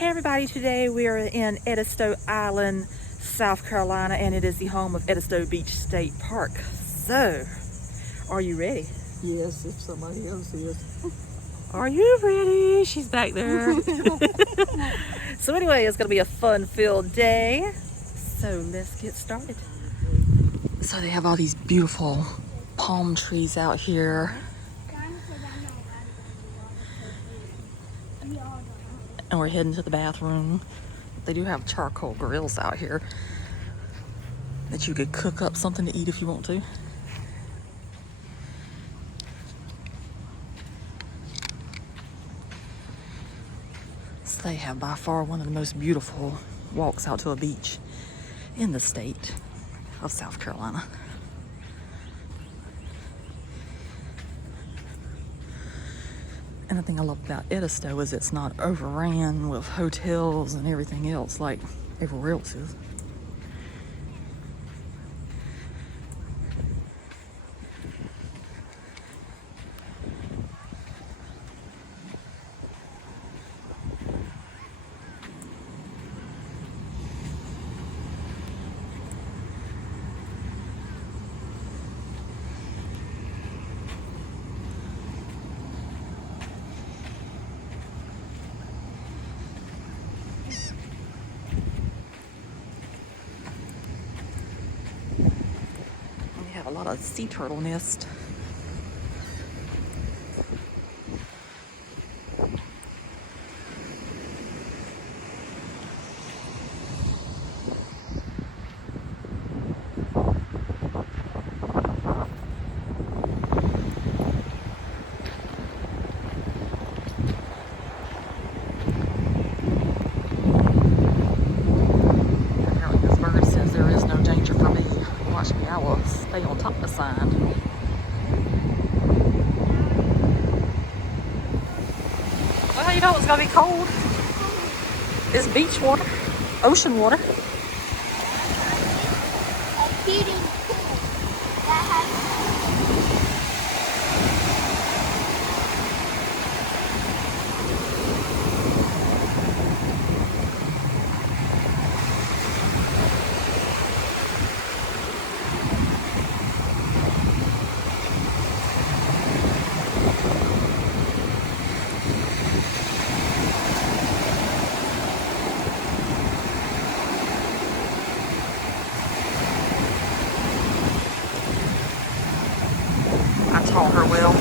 Hey everybody, today we are in Edisto Island, South Carolina, and it is the home of Edisto Beach State Park. So, are you ready? Yes, if somebody else is. Are you ready? She's back there. So anyway, it's going to be a fun-filled day. So let's get started. So they have all these beautiful palm trees out here. And we're heading to the bathroom. They do have charcoal grills out here that you could cook up something to eat if you want to. So they have by far one of the most beautiful walks out to a beach in the state of South Carolina. And the thing I love about Edisto is it's not overran with hotels and everything else like everywhere else is. A lot of sea turtle nest. Apparently this bird says there is no danger for me. Watch me, I will stay on top of the sign. Well, you know it's gonna be cold. It's beach water, ocean water. A heating pool that has I taught her well.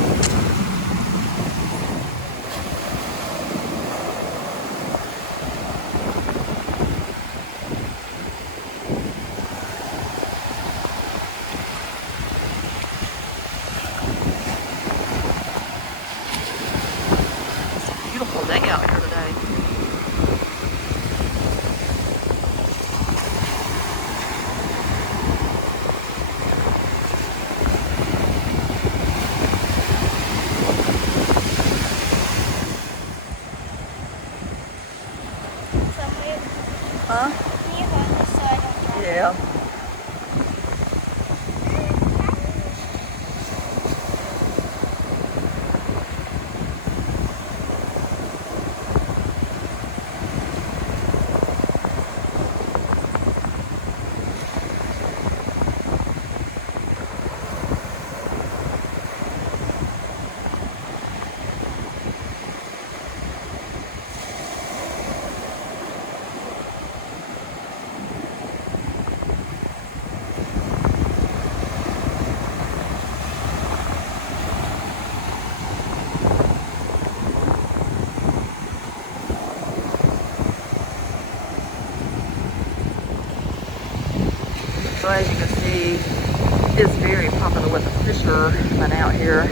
It's a beautiful day out here today. Huh? Yeah. So as you can see, it's very popular with the fishermen out here.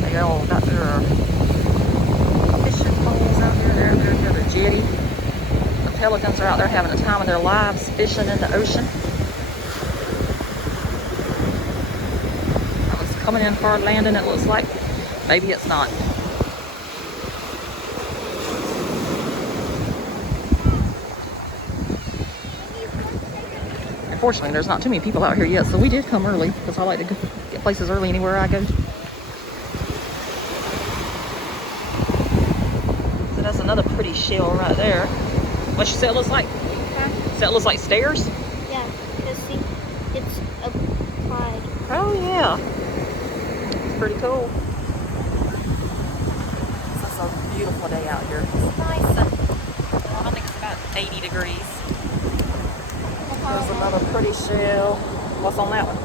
They all got their fishing poles out here. They're near the jetty. The pelicans are out there having the time of their lives fishing in the ocean. I was coming in for a landing, it looks like. Maybe it's not. Unfortunately, there's not too many people out here yet, so we did come early because I like to get places early anywhere I go. So That's another pretty shell right there. What you say it looks like? Huh? Does that look like stairs? Yeah, because see, it's applied. Oh yeah. It's pretty cool. It's a beautiful day out here. It's nice. I think it's about 80 degrees. There's another pretty shell. What's on that one?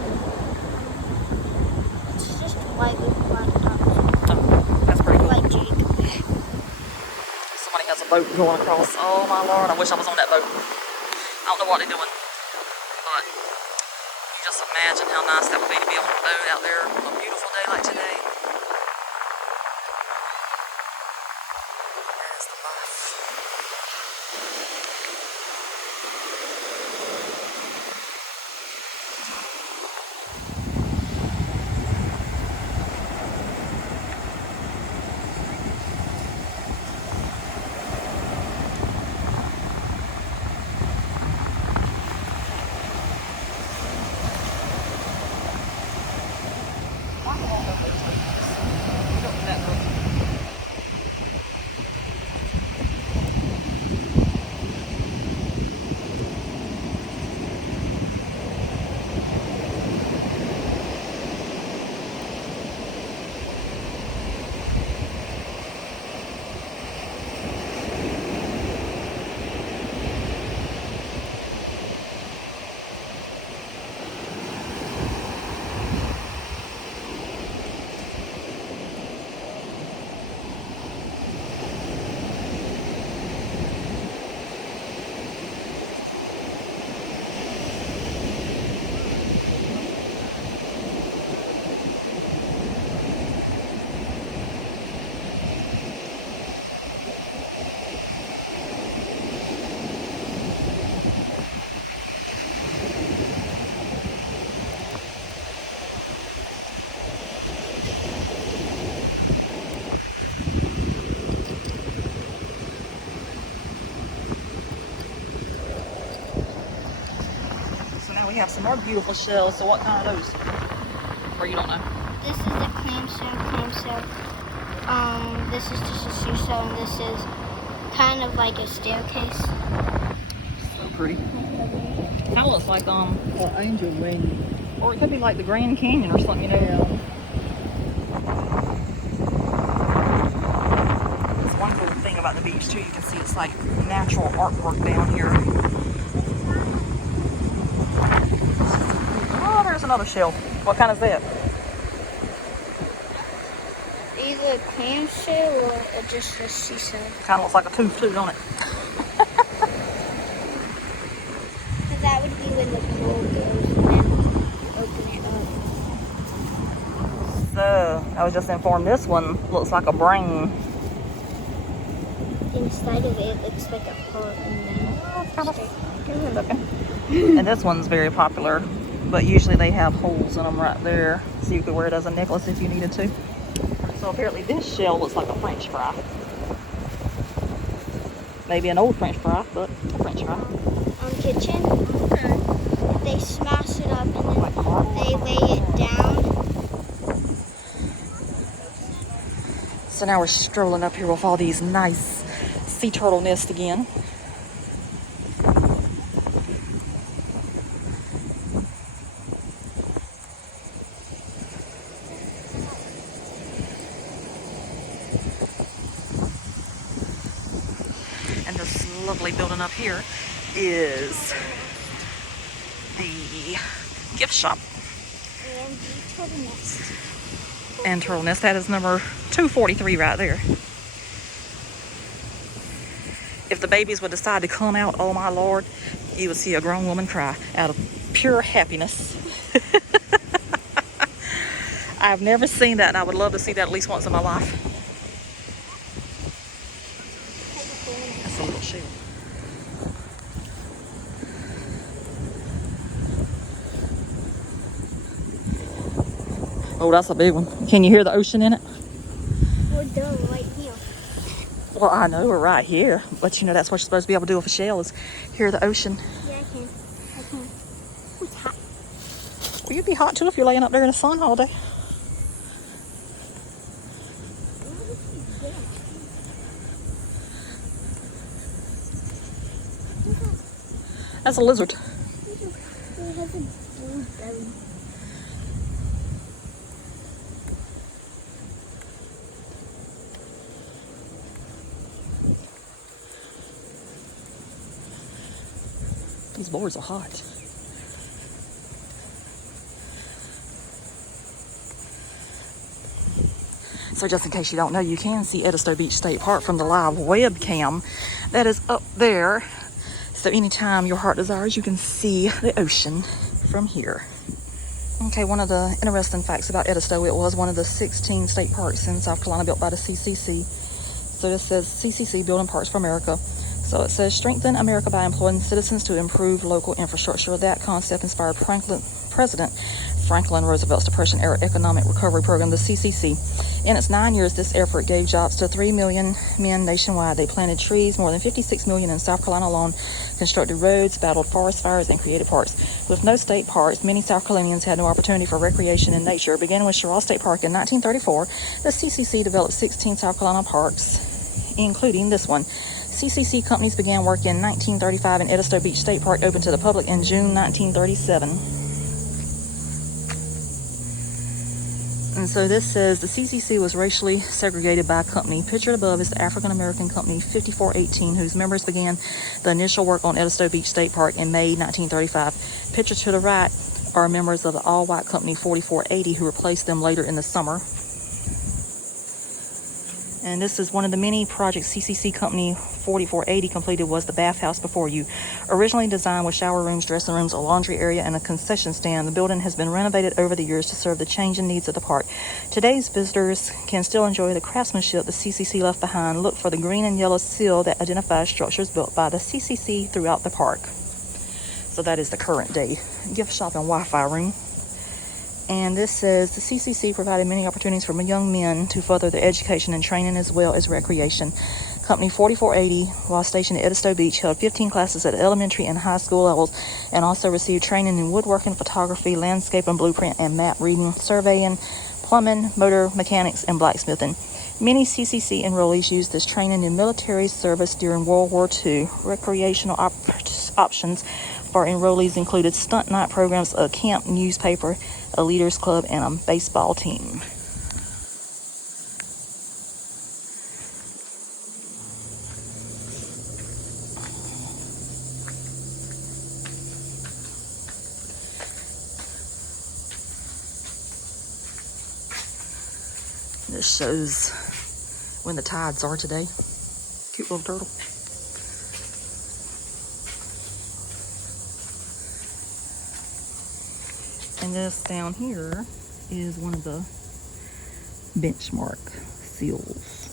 It's just white with black dots. Oh, that's pretty cool. Like Jake. Somebody has a boat going across. Oh my lord, I wish I was on that boat. I don't know what they're doing, but you just imagine how nice that would be to be on a boat out there on a beautiful day like today. There's the life. We have some more beautiful shells. So what kind are those? Or you don't know? This is a clamshell. This is just a seashell, and this is kind of like a staircase. So pretty. Kind of looks like Angel wing. or it could be like the Grand Canyon or something, you know. Yeah. That's one cool thing about the beach too. You can see it's like natural artwork down here. Oh, there's another shell. What kind is that? Either a clamshell or just a seashell. Kind of looks like a tooth too, don't it? Because that would be when the pool goes and then open it up. So, I was just informed this one looks like a brain. Inside of it looks like a heart and then It's kind of good looking. And this one's very popular, but usually they have holes in them right there, so you could wear it as a necklace if you needed to. So apparently this shell looks like a French fry. Maybe an old French fry, but a French fry. on kitchen. They smash it up and then they lay it down. So now we're strolling up here with all these nice sea turtle nests again. And this lovely building up here is the gift shop. And the turtle nest. And turtle nest, that is number 243 right there. If the babies would decide to come out, oh my lord, you would see a grown woman cry out of pure happiness. I've never seen that, and I would love to see that at least once in my life. That's a little shell. Oh, that's a big one. Can you hear the ocean in it? We're done right here. Well, I know we're right here, but you know that's what you're supposed to be able to do with a shell is hear the ocean. Yeah, I can. It's hot. Well, you'd be hot too if you're laying up there in the sun all day. That's a lizard. It has a blue belly. These boards are hot. So just in case you don't know, you can see Edisto Beach State Park from the live webcam that is up there. So anytime your heart desires, you can see the ocean from here. Okay, one of the interesting facts about Edisto, it was one of the 16 state parks in South Carolina built by the CCC. So this says CCC Building Parks for America. So it says strengthen America by employing citizens to improve local infrastructure. That concept inspired President Franklin Roosevelt's Depression-era economic recovery program, the CCC. In its 9 years, this effort gave jobs to 3 million men nationwide. They planted trees, more than 56 million in South Carolina alone, constructed roads, battled forest fires, and created parks. With no state parks, many South Carolinians had no opportunity for recreation in nature. Beginning with Sherrill State Park in 1934, the CCC developed 16 South Carolina parks, including this one. CCC companies began work in 1935, and Edisto Beach State Park opened to the public in June 1937. And so this says the CCC was racially segregated by company. Pictured above is the African-American company 5418, whose members began the initial work on Edisto Beach State Park in May 1935. Pictured to the right are members of the all-white company 4480, who replaced them later in the summer. And this is one of the many projects CCC Company 4480 completed was the bathhouse before you. Originally designed with shower rooms, dressing rooms, a laundry area, and a concession stand, the building has been renovated over the years to serve the changing needs of the park. Today's visitors can still enjoy the craftsmanship the CCC left behind. Look for the green and yellow seal that identifies structures built by the CCC throughout the park. So that is the current day gift shop and Wi-Fi room. And this says the CCC provided many opportunities for young men to further their education and training as well as recreation. Company 4480, while stationed at Edisto Beach, held 15 classes at elementary and high school levels and also received training in woodworking, photography, landscape and blueprint and map reading, surveying, plumbing, motor mechanics, and blacksmithing. Many CCC enrollees used this training in military service during World War II. Recreational options for enrollees included stunt night programs, a camp newspaper, a leaders club, and a baseball team. This shows when the tides are today. Cute little turtle. And this down here is one of the benchmark seals.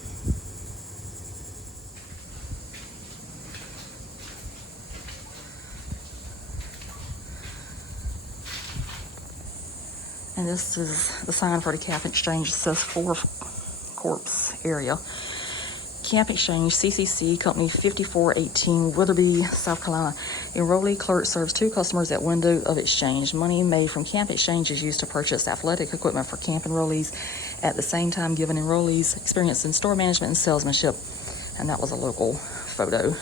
And this is the sign for the Camp Exchange. It says 4 Corps area. Camp Exchange, CCC, Company 5418, Witherby, South Carolina. Enrollee clerk serves 2 customers at window of exchange. Money made from Camp Exchange is used to purchase athletic equipment for camp enrollees, at the same time giving enrollees experience in store management and salesmanship. And that was a local photo.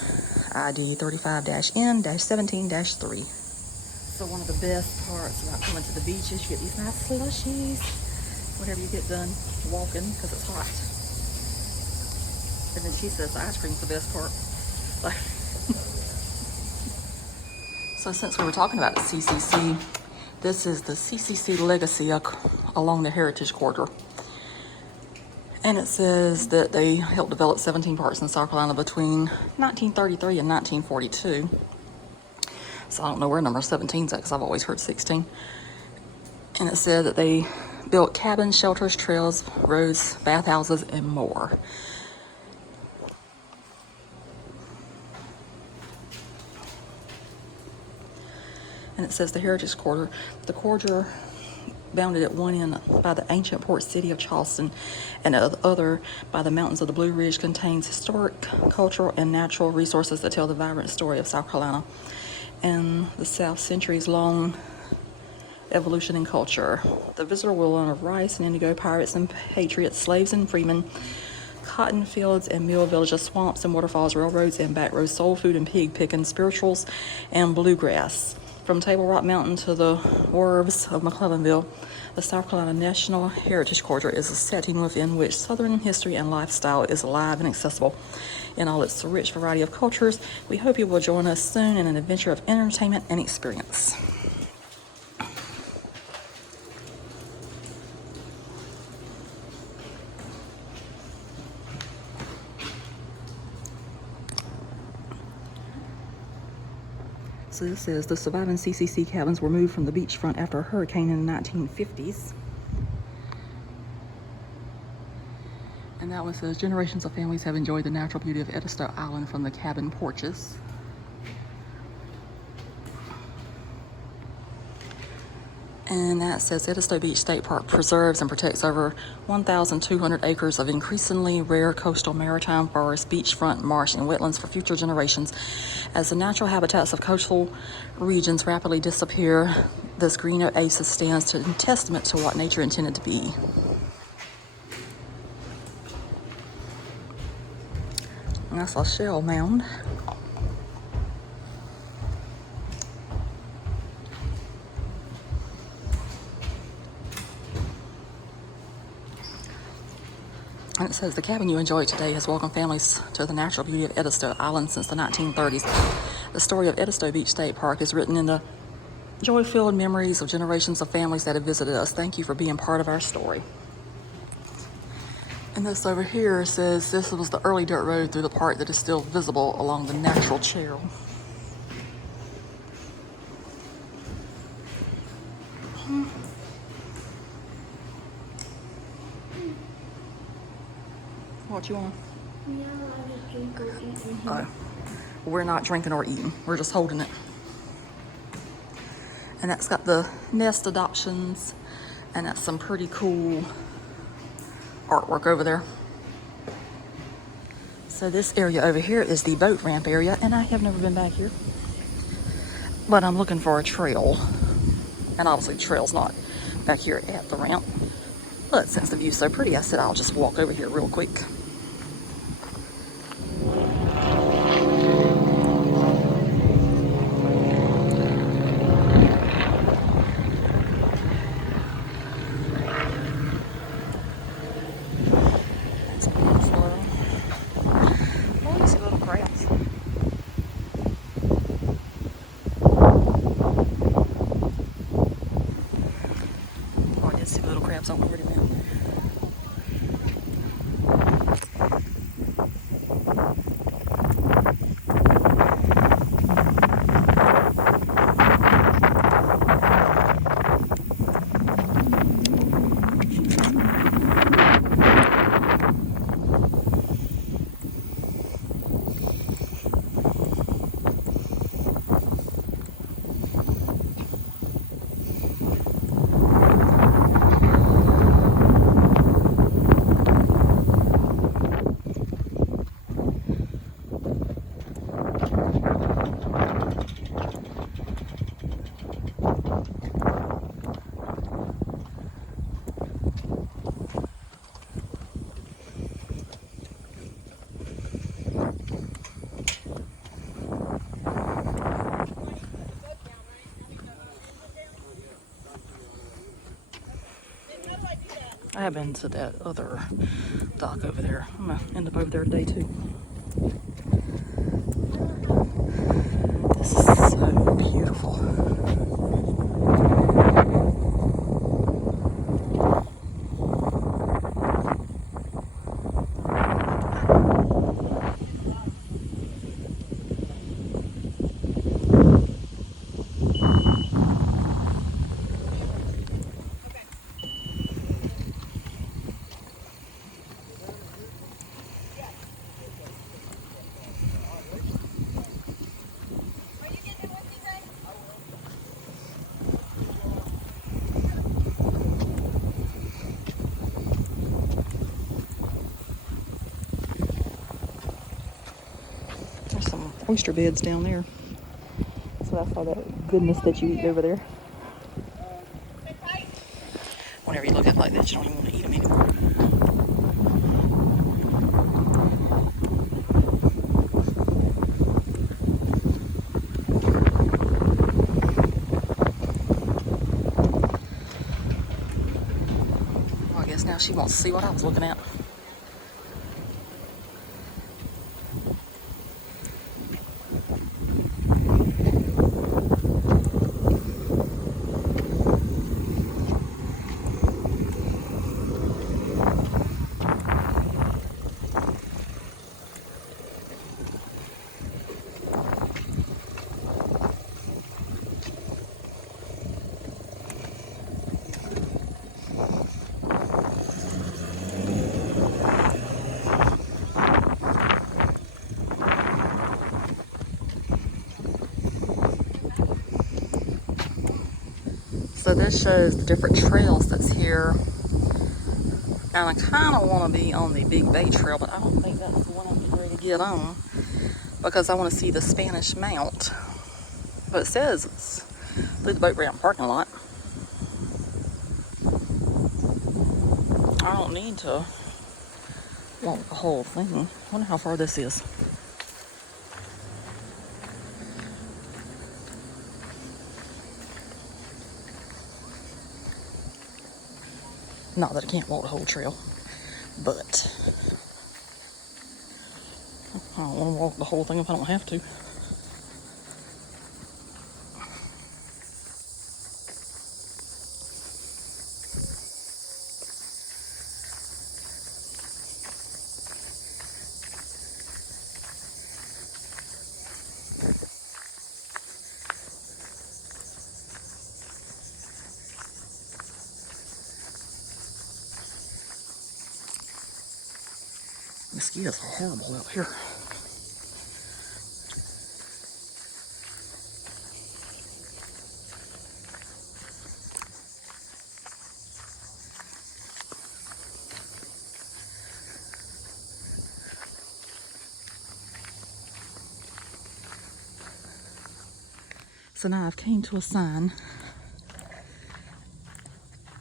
ID 35-N-17-3. So one of the best parts about coming to the beach is you get these nice slushies whenever you get done walking because it's hot. And then she says the ice cream's the best part. So since we were talking about the CCC, this is the CCC Legacy along the Heritage Corridor. And it says that they helped develop 17 parks in South Carolina between 1933 and 1942. So I don't know where number 17's at because I've always heard 16. And it said that they built cabins, shelters, trails, roads, bathhouses, and more. And it says the Heritage Corridor. The corridor, bounded at one end by the ancient port city of Charleston and the other by the mountains of the Blue Ridge, contains historic, cultural, and natural resources that tell the vibrant story of South Carolina and the South centuries-long evolution in culture. The visitor will learn of rice and indigo, pirates and patriots, slaves and freemen, cotton fields and mill villages, swamps and waterfalls, railroads and back roads, soul food and pig picking, spirituals and bluegrass. From Table Rock Mountain to the wharves of McClellanville, the South Carolina National Heritage Corridor is a setting within which Southern history and lifestyle is alive and accessible in all its rich variety of cultures. We hope you will join us soon in an adventure of entertainment and experience. So this says the surviving CCC cabins were moved from the beachfront after a hurricane in the 1950s. And that one says generations of families have enjoyed the natural beauty of Edisto Island from the cabin porches. And that says Edisto Beach State Park preserves and protects over 1,200 acres of increasingly rare coastal maritime forest, beachfront, marsh, and wetlands for future generations. As the natural habitats of coastal regions rapidly disappear, this green oasis stands in testament to what nature intended to be. And that's a shell mound. And it says the cabin you enjoy today has welcomed families to the natural beauty of Edisto Island since the 1930s. The story of Edisto Beach State Park is written in the joy-filled memories of generations of families that have visited us. Thank you for being part of our story. And this over here says this was the early dirt road through the park that is still visible along the natural trail. What you want? No, I just drink or eat. Oh, we're not drinking or eating. We're just holding it. And that's got the nest adoptions, and that's some pretty cool artwork over there. So this area over here is the boat ramp area, and I have never been back here. But I'm looking for a trail. And obviously the trail's not back here at the ramp. But since the view's so pretty, I said I'll just walk over here real quick. I have been to that other dock over there. I'm gonna end up over there today too. This is so beautiful. Oyster beds down there. So that's all that goodness that you eat over there. Whenever you look at it like that, you don't even want to eat them anymore. Now she wants to see what I was looking at. So this shows the different trails that's here. And I kind of want to be on the Big Bay Trail, but I don't think that's the one I'm getting ready to get on because I want to see the Spanish Mount. But it says it's through the boat ramp parking lot. I don't need to walk the whole thing. I wonder how far this is. Not that I can't walk the whole trail, but I don't want to walk the whole thing if I don't have to. Mosquitoes are horrible out here. So now I've came to a sign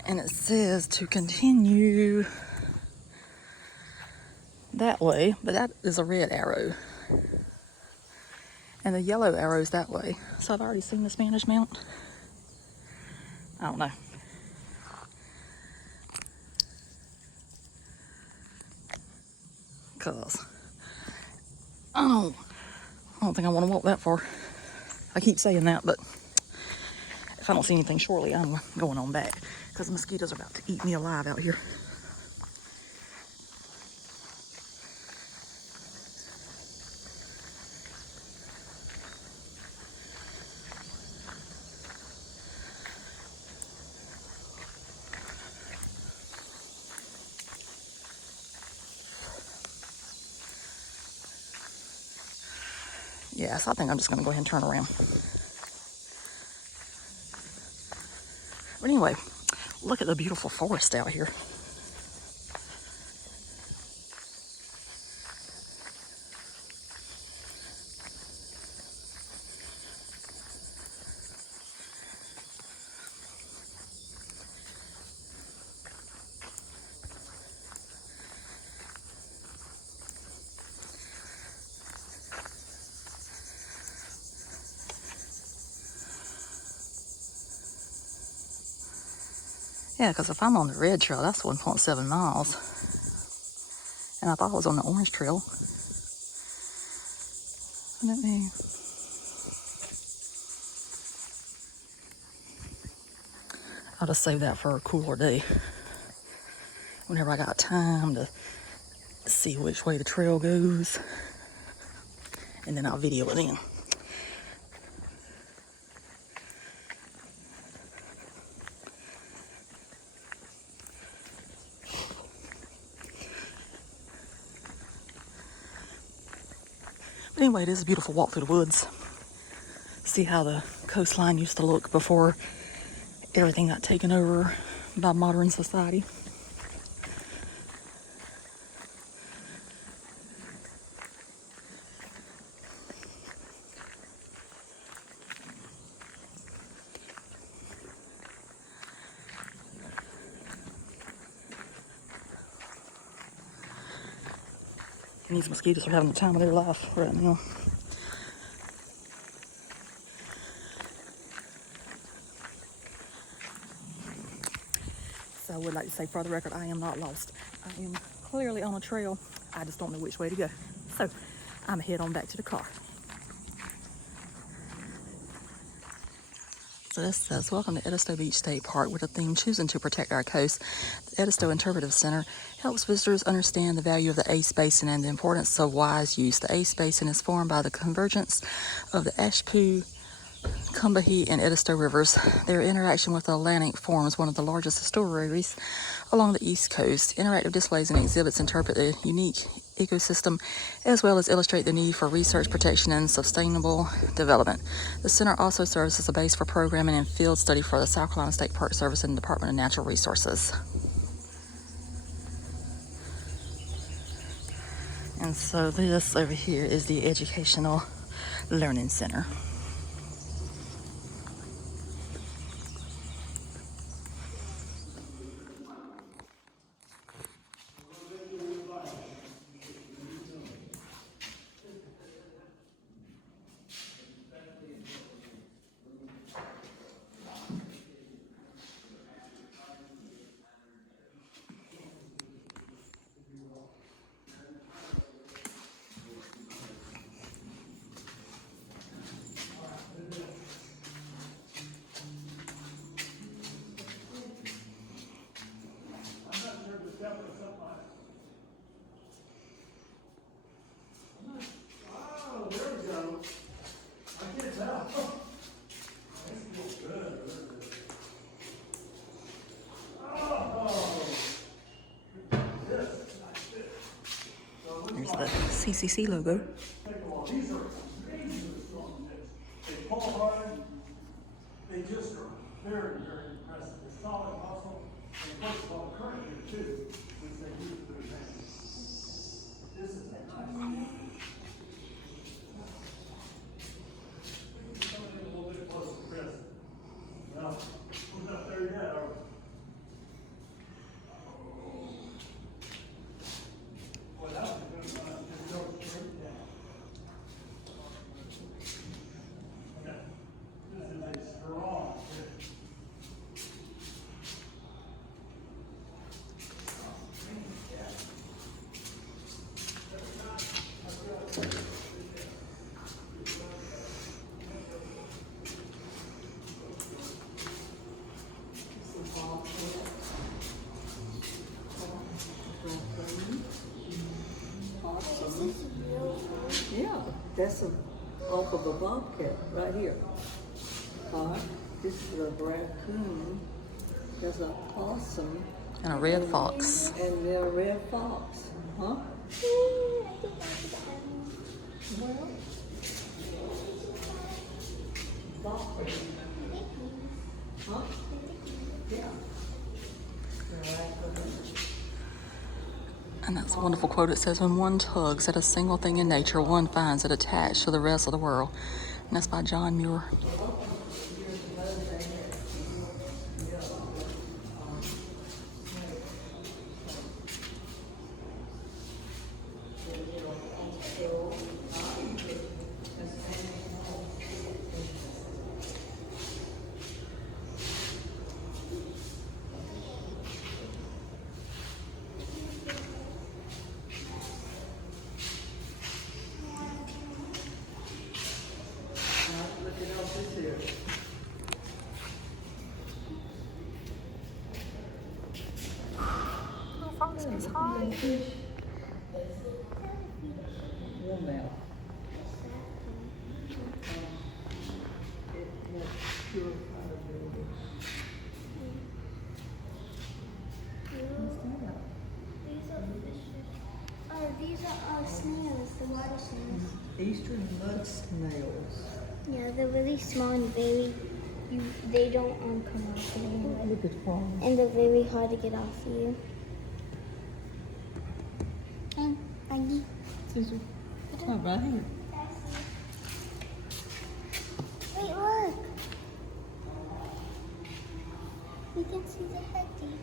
and it says to continue that way, but that is a red arrow. And the yellow arrow is that way. So I've already seen the Spanish Mount. I don't know. Because I don't think I want to walk that far. I keep saying that, but if I don't see anything shortly, I'm going on back. Because the mosquitoes are about to eat me alive out here. Yeah, so I think I'm just going to go ahead and turn around. But anyway, look at the beautiful forest out here. Yeah, because if I'm on the red trail, that's 1.7 miles. And I thought I was on the orange trail. Let me... I'll just save that for a cooler day. Whenever I got time to see which way the trail goes. And then I'll video it in. But anyway, it is a beautiful walk through the woods. See how the coastline used to look before everything got taken over by modern society. And these mosquitoes are having the time of their life right now. So I would like to say, for the record, I am not lost. I am clearly on a trail. I just don't know which way to go. So I'm head on back to the car. So this says, welcome to Edisto Beach State Park with the theme choosing to protect our coast. The Edisto Interpretive Center helps visitors understand the value of the Ace Basin and the importance of wise use. The Ace Basin is formed by the convergence of the Ashpoo, Combahee, and Edisto rivers. Their interaction with the Atlantic forms one of the largest estuaries along the East Coast. Interactive displays and exhibits interpret the unique ecosystem as well as illustrate the need for research, protection, and sustainable development. The center also serves as a base for programming and field study for the South Carolina State Park Service and the Department of Natural Resources. And so this over here is the Educational Learning Center. There's the CCC logo. These are amazing strong fish. They pull hard. They just are very, very impressive. They're solid muscle. And first of all, current here too, which they use for their hands. This is a nice one. Coming in a little bit closer, Chris. Well, we're not there yet, are we? Well, that was a good one. Just go straight down. Okay. This is a strong fish. Yeah, that's off of a bobcat right here. This is a raccoon. There's a possum. And a red fox. And then a red fox. Huh? Well, fox. Huh? Yeah. And that's a wonderful quote. It says, when one tugs at a single thing in nature, one finds it attached to the rest of the world. And that's by John Muir. Foxy's high. Warm out. It will purify the building. These are snails, the water snails. Eastern mud snails. Yeah, they're really small and they don't come off of you. Look at farm. And they're very hard to get off of you. And Maggie. Caesar. Oh, right here. Wait, look. You can see the heady.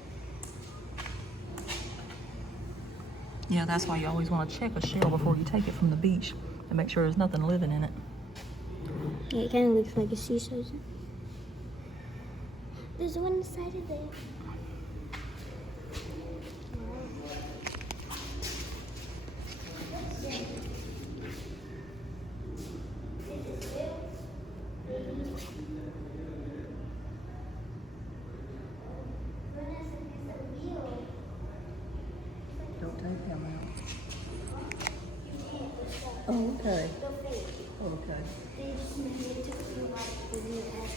Yeah, that's why you always want to check a shell before you take it from the beach to make sure there's nothing living in it. Yeah, it kind of looks like a sea shells. There's one inside of it. Oh, okay. They're fake. Okay. They just made it took a few hours to do that.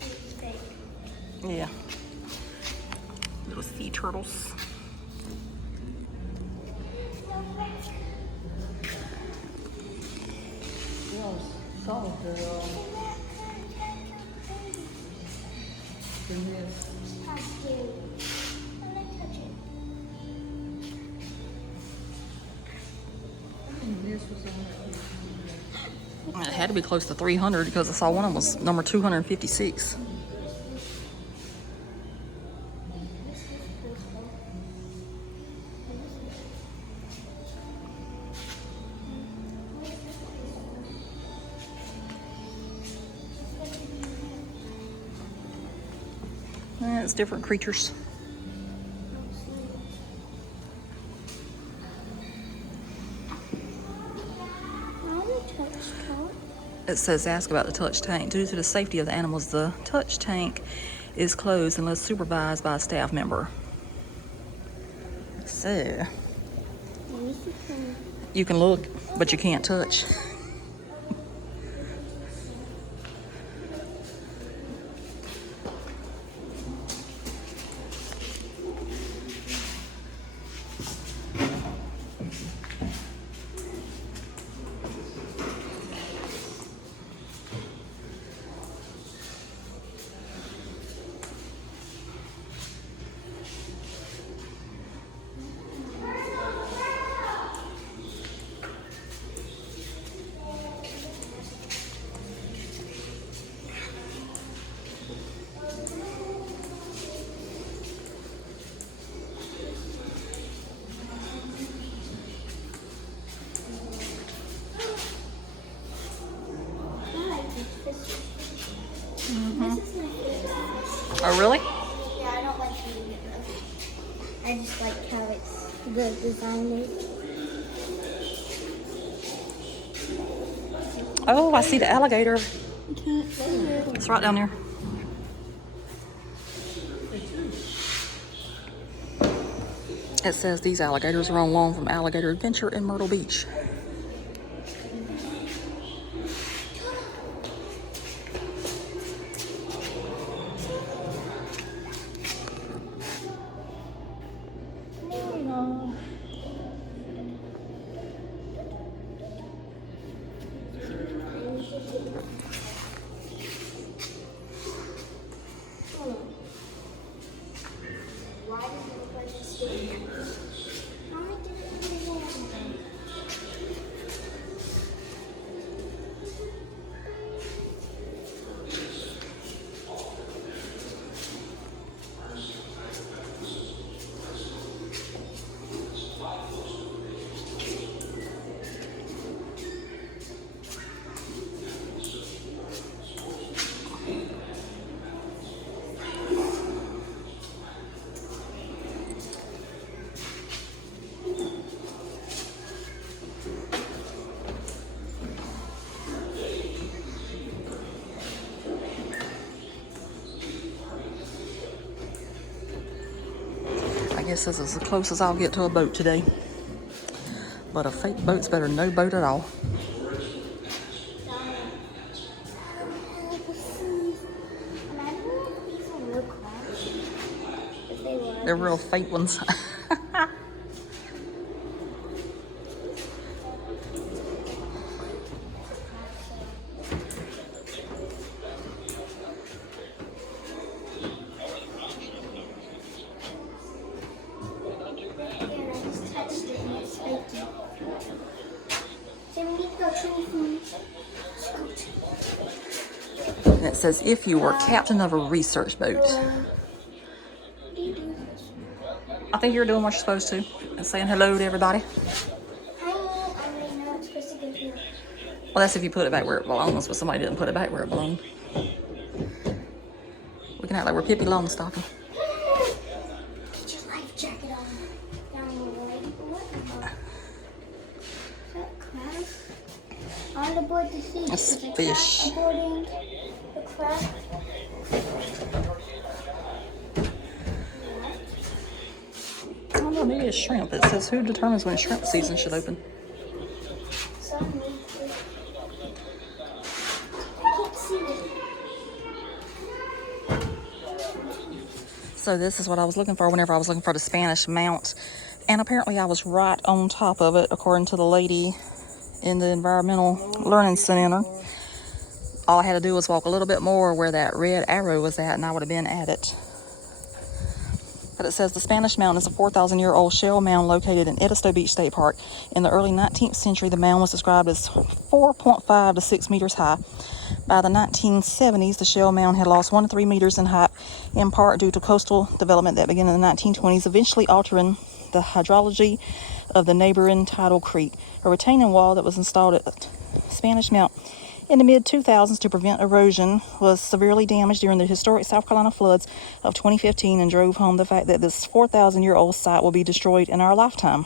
It's fake. Yeah. Little sea turtles. Yeah, saw the in this. How scary. I like touch it. This was on It had to be close to 300 because I saw one of them was number 256. It's different creatures. It says ask about the touch tank. Due to the safety of the animals, the touch tank is closed unless supervised by a staff member. So, you can look, but you can't touch. Oh, really? Yeah, I don't like eating it though. I just like how it's the design is. Oh, I see the alligator. It's right down there. It says these alligators are on loan from Alligator Adventure in Myrtle Beach. I guess this is the closest I'll get to a boat today. But a fake boat's better than no boat at all. They're real fake ones. And it says, if you were captain of a research boat. I think you're doing what you're supposed to. And saying hello to everybody. Well, that's if you put it back where it belongs, but somebody didn't put it back where it belonged. We can act like we're Pippi Longstocking. Get your life jacket on. Is that crab? On the board to see. That's fish. Aboarding the crab. I don't know, maybe it's shrimp. It says, who determines when shrimp season should open? sun really clear. I can't see it. So this is what I was looking for whenever I was looking for the Spanish Mount. And apparently I was right on top of it, according to the lady in the Environmental Learning Center. All I had to do was walk a little bit more where that red arrow was at, and I would have been at it. But it says the Spanish Mound is a 4,000-year-old shell mound located in Edisto Beach State Park. In the early 19th century, the mound was described as 4.5 to 6 meters high. By the 1970s, the shell mound had lost 1 to 3 meters in height, in part due to coastal development that began in the 1920s, eventually altering the hydrology of the neighboring tidal creek. A retaining wall that was installed at Spanish Mount in the mid-2000s to prevent erosion was severely damaged during the historic South Carolina floods of 2015 and drove home the fact that this 4,000-year-old site will be destroyed in our lifetime.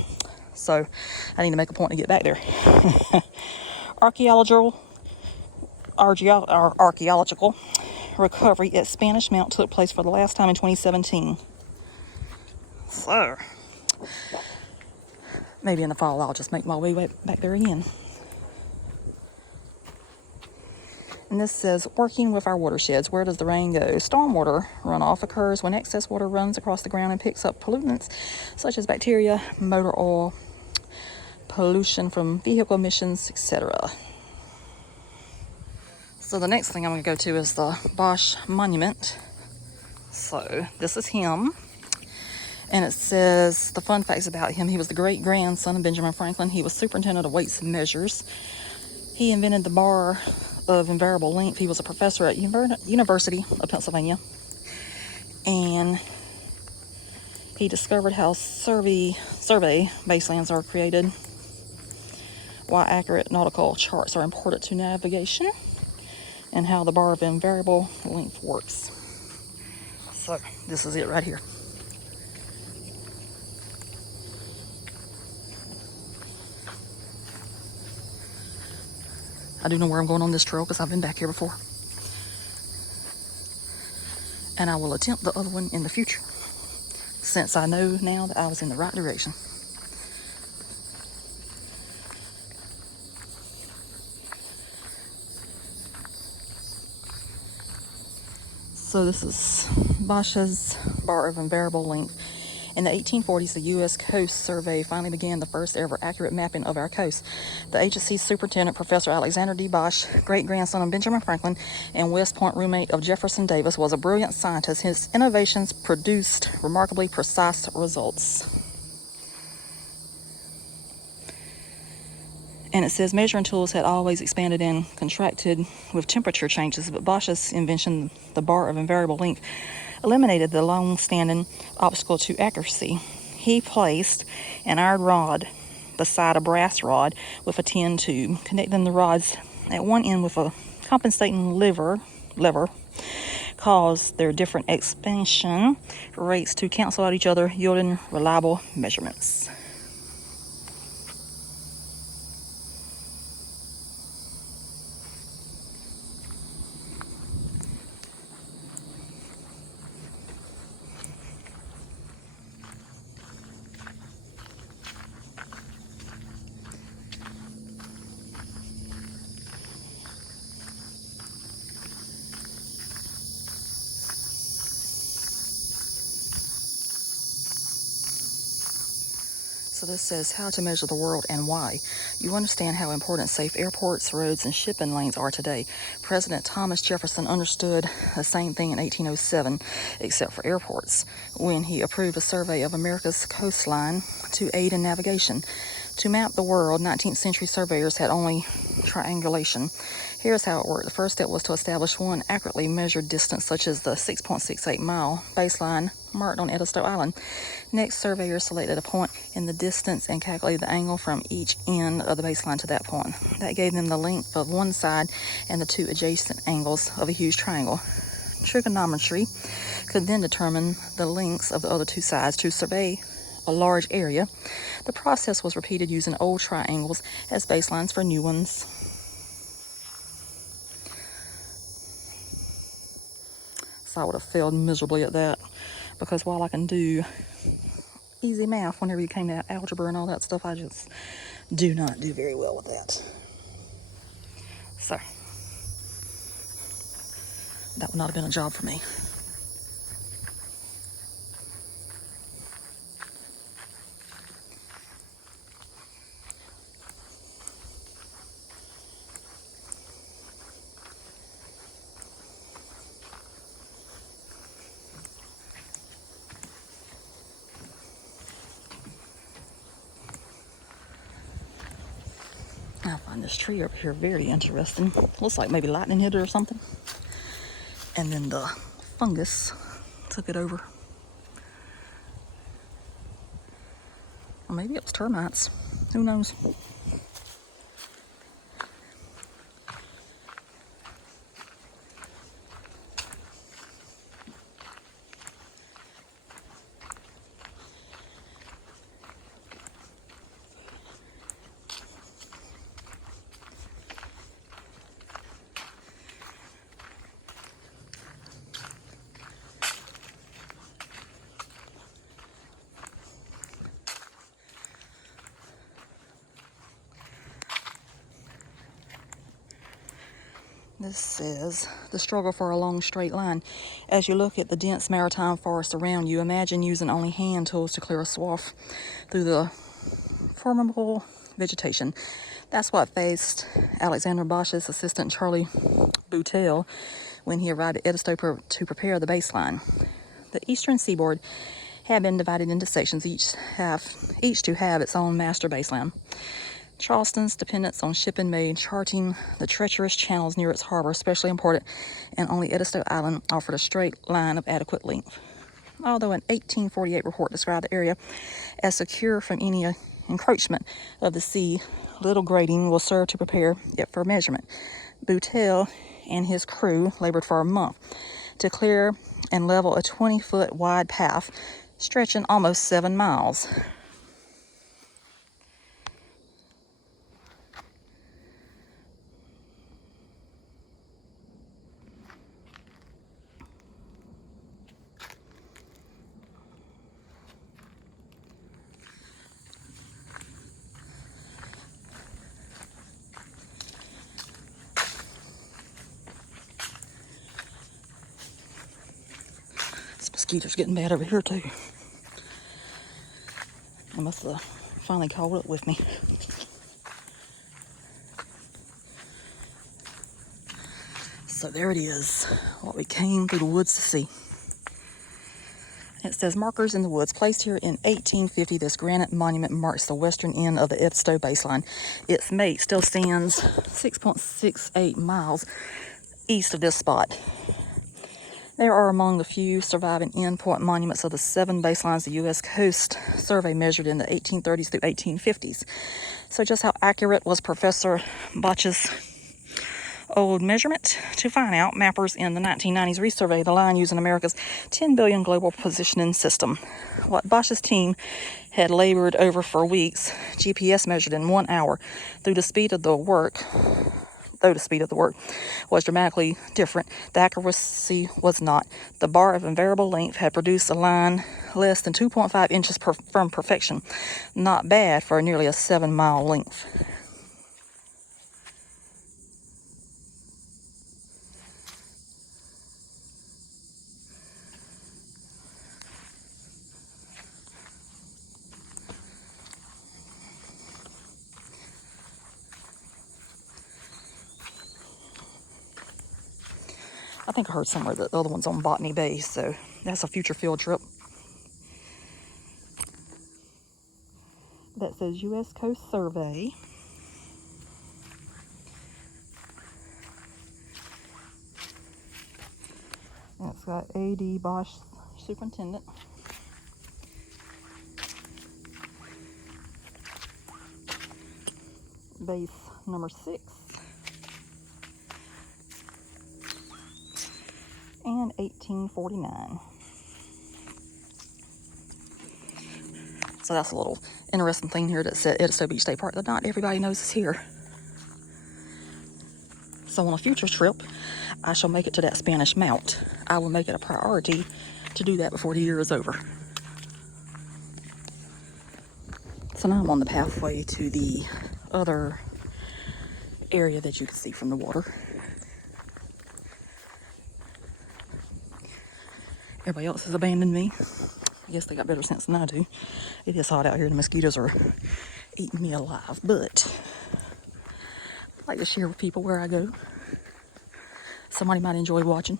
So I need to make a point to get back there. Archaeological recovery at Spanish Mount took place for the last time in 2017. So maybe in the fall I'll just make my way back there again. And this says, working with our watersheds, where does the rain go? Stormwater runoff occurs when excess water runs across the ground and picks up pollutants such as bacteria, motor oil, pollution from vehicle emissions, etc. So the next thing I'm going to go to is the Bosch Monument. So this is him. And it says, the fun facts about him: he was the great-grandson of Benjamin Franklin. He was superintendent of weights and measures. He invented the bar of invariable length. He was a professor at University of Pennsylvania. And he discovered how survey baselines are created, why accurate nautical charts are important to navigation, and how the bar of invariable length works. So this is it right here. I do know where I'm going on this trail because I've been back here before. And I will attempt the other one in the future, since I know now that I was in the right direction. So this is Bosch's bar of invariable length. In the 1840s, the U.S. Coast Survey finally began the first ever accurate mapping of our coast. The agency's superintendent, Professor Alexander D. Bosch, great-grandson of Benjamin Franklin and West Point roommate of Jefferson Davis, was a brilliant scientist. His innovations produced remarkably precise results. And it says measuring tools had always expanded and contracted with temperature changes, but Bosch's invention, the bar of invariable length, eliminated the long-standing obstacle to accuracy. He placed an iron rod beside a brass rod with a tin tube, connecting the rods at one end with a compensating lever caused their different expansion rates to cancel out each other, yielding reliable measurements. So this says how to measure the world and why. You understand how important safe airports, roads, and shipping lanes are today. President Thomas Jefferson understood the same thing in 1807, except for airports, when he approved a survey of America's coastline to aid in navigation. To map the world, 19th century surveyors had only triangulation. Here's how it worked. The first step was to establish one accurately measured distance, such as the 6.68 mile baseline marked on Edisto Island. Next, surveyors selected a point in the distance and calculated the angle from each end of the baseline to that point. That gave them the length of one side and the two adjacent angles of a huge triangle. Trigonometry could then determine the lengths of the other two sides to survey a large area. The process was repeated using old triangles as baselines for new ones. So I would have failed miserably at that, because while I can do easy math whenever you came to algebra and all that stuff, I just do not do very well with that. So, that would not have been a job for me. I find this tree up here very interesting. Looks like maybe lightning hit it or something. And then the fungus took it over. Or maybe it was termites. Who knows? This says, the struggle for a long straight line. As you look at the dense maritime forest around you, imagine using only hand tools to clear a swath through the formidable vegetation. That's what faced Alexander Bosch's assistant Charlie Boutel when he arrived at Edisto to prepare the baseline. The eastern seaboard had been divided into sections, each to have its own master baseline. Charleston's dependence on shipping made charting the treacherous channels near its harbor especially important, and only Edisto Island offered a straight line of adequate length. Although an 1848 report described the area as secure from any encroachment of the sea, little grading will serve to prepare it for measurement. Boutel and his crew labored for a month to clear and level a 20-foot wide path stretching almost 7 miles. Mosquitoes getting bad over here too. I must have finally caught up with me. So there it is, what we came through the woods to see. It says, markers in the woods. Placed here in 1850, this granite monument marks the western end of the Edisto baseline. Its mate still stands 6.68 miles east of this spot. They are among the few surviving endpoint monuments of the 7 baselines the U.S. Coast Survey measured in the 1830s through 1850s. So just how accurate was Professor Bosch's old measurement? To find out, mappers in the 1990s resurveyed the line using America's 10 billion global positioning system. What Bosch's team had labored over for weeks, GPS measured in 1 hour. Though the speed of the work was dramatically different, the accuracy was not. The bar of invariable length had produced a line less than 2.5 inches from perfection. Not bad for nearly a 7-mile length. I think I heard somewhere that the other one's on Botany Bay, so that's a future field trip. That says U.S. Coast Survey. And it's got A.D. Bosch, Superintendent. Base number 6. And 1849. So that's a little interesting thing here that said Edisto Beach State Park that not everybody knows is here. So on a future trip, I shall make it to that Spanish Mount. I will make it a priority to do that before the year is over. So now I'm on the pathway to the other area that you can see from the water. Everybody else has abandoned me. I guess they got better sense than I do. It is hot out here. The mosquitoes are eating me alive, but I like to share with people where I go. Somebody might enjoy watching.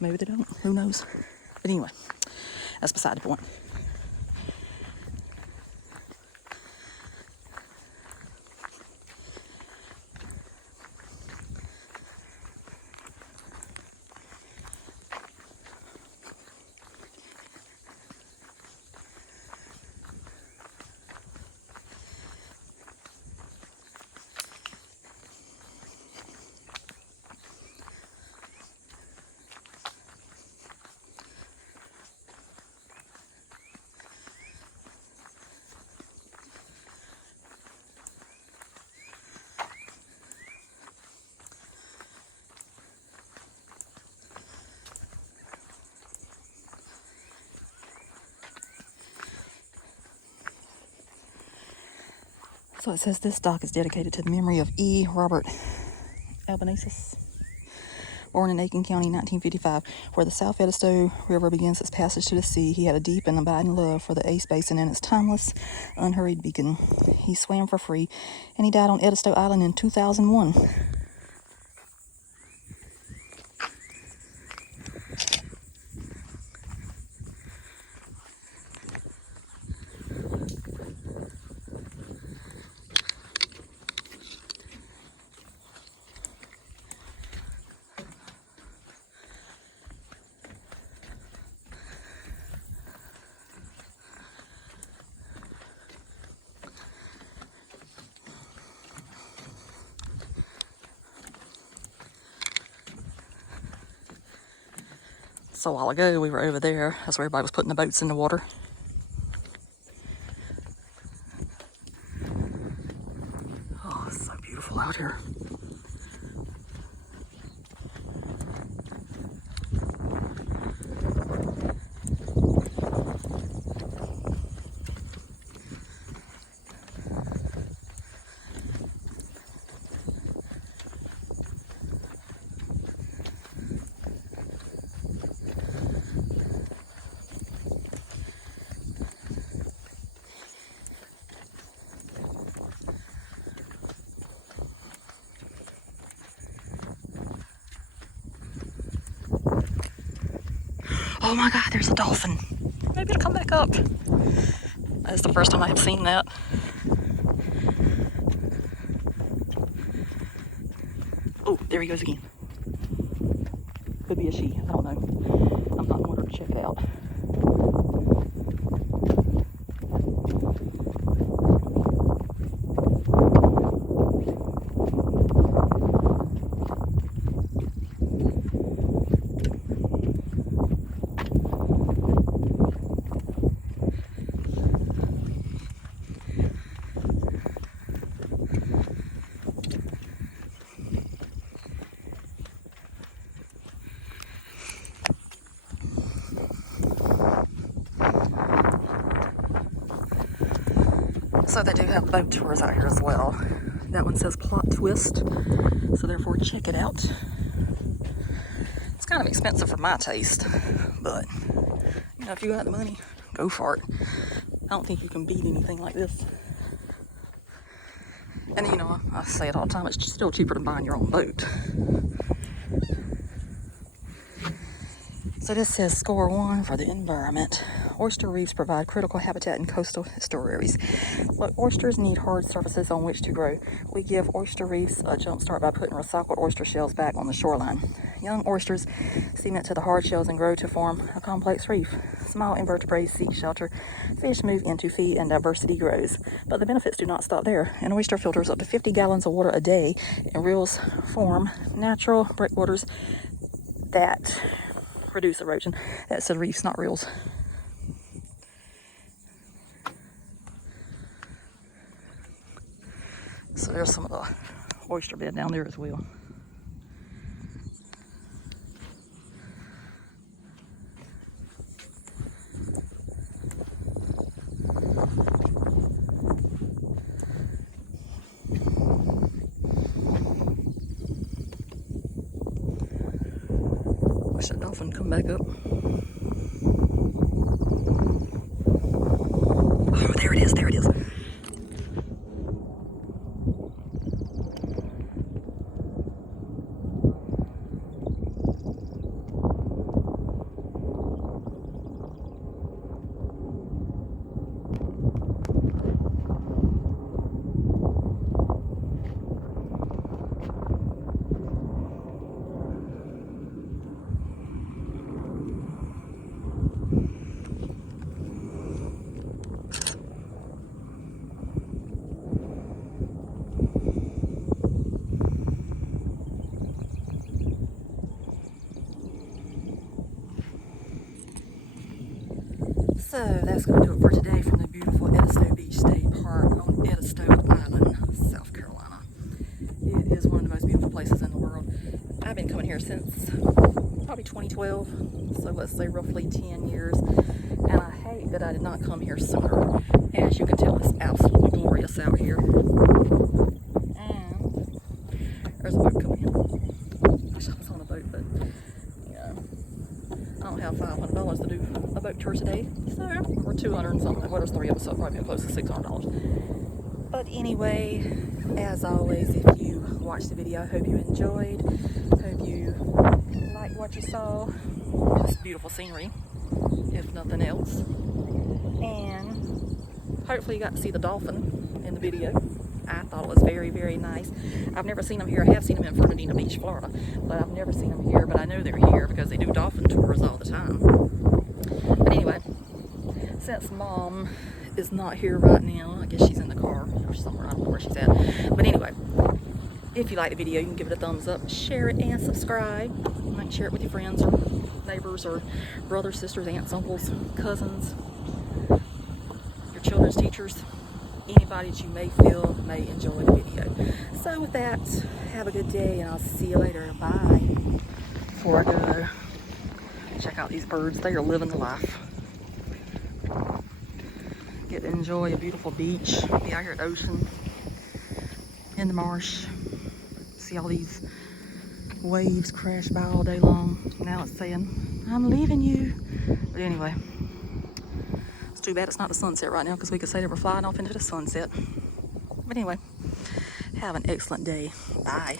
Maybe they don't. Who knows? But anyway, that's beside the point. So it says this dock is dedicated to the memory of E. Robert Albinois, born in Aiken County in 1955, where the South Edisto River begins its passage to the sea. He had a deep and abiding love for the Ace Basin and its timeless, unhurried beacon. He swam for free, and he died on Edisto Island in 2001. So a while ago, we were over there. That's where everybody was putting the boats in the water. Oh, it's so beautiful out here. Oh my God, there's a dolphin. Maybe it'll come back up. That's the first time I have seen that. Oh, there he goes again. Could be a she, I don't know. I'm not in order to check out. So they do have boat tours out here as well. That one says plot twist, so therefore check it out. It's kind of expensive for my taste, but you know, if you got the money, go for it. I don't think you can beat anything like this. And you know, I say it all the time, it's still cheaper than buying your own boat. So this says score 1 for the environment. Oyster reefs provide critical habitat in coastal estuaries. But oysters need hard surfaces on which to grow. We give oyster reefs a jump start by putting recycled oyster shells back on the shoreline. Young oysters cement to the hard shells and grow to form a complex reef. Small invertebrates seek shelter. Fish move in to feed and diversity grows. But the benefits do not stop there. An oyster filters up to 50 gallons of water a day, and rills form natural breakwaters that reduce erosion. That's the reefs, not rills. So there's some of the oyster bed down there as well. Watch that dolphin come back up. Oh, there it is, there it is. So that's going to do it for today from the beautiful Edisto Beach State Park on Edisto Island, South Carolina. It is one of the most beautiful places in the world. I've been coming here since probably 2012, so let's say roughly 10 years. And I hate that I did not come here sooner. As you can tell, it's absolutely glorious out here. And there's a boat coming in. I wish I was on a boat, but I don't have $500 to do a boat tour today, so or 200 and something. Well, there's 3 of us, so it'll probably be close to $600. But anyway, as always, if you watched the video, I hope you enjoyed. Hope you liked what you saw. This beautiful scenery, if nothing else. And hopefully you got to see the dolphin in the video. I thought it was very, very nice. I've never seen them here. I have seen them in Fernandina Beach, Florida, but I've never seen them here. But I know they're here because they do dolphin tours all the time. But anyway, since Mom is not here right now, I guess she's in the car or somewhere. I don't know where she's at. But anyway, if you like the video, you can give it a thumbs up, share it, and subscribe. You might share it with your friends or neighbors or brothers, sisters, aunts, uncles, cousins, your children's teachers. Anybody that you may feel may enjoy the video. So with that, have a good day and I'll see you later. Bye. Before I go, check out these birds. They are living the life. Get to enjoy a beautiful beach. Be out here at the ocean, in the marsh. See all these waves crash by all day long. Now it's saying, I'm leaving you. But anyway. Too bad it's not the sunset right now because we could say they were flying off into the sunset. But anyway, have an excellent day. Bye.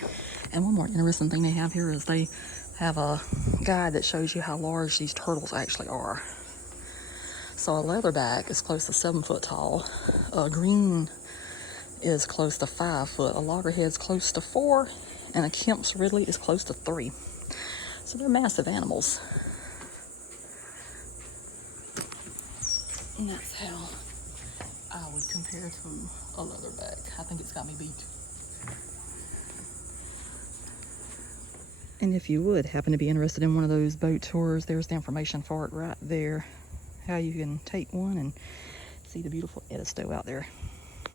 And one more interesting thing they have here is they have a guide that shows you how large these turtles actually are. So a leatherback is close to 7 foot tall. A green is close to 5 foot. A loggerhead's close to 4. And a Kemp's Ridley is close to 3. So they're massive animals. And that's how I would compare to a leatherback. I think it's got me beat. And if you would happen to be interested in one of those boat tours, there's the information for it right there. How you can take one and see the beautiful Edisto out there.